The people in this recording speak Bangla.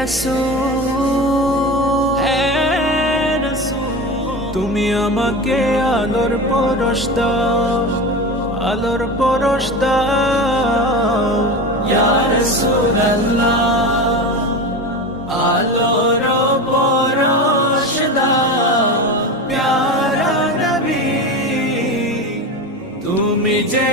রাসূল তুমি আমাকে আলোর পরশ দাও, আলোর পরশ দাও ইয়া রাসূলুল্লাহ, আলোর পরশ দাও প্যারা নবী তুমি যে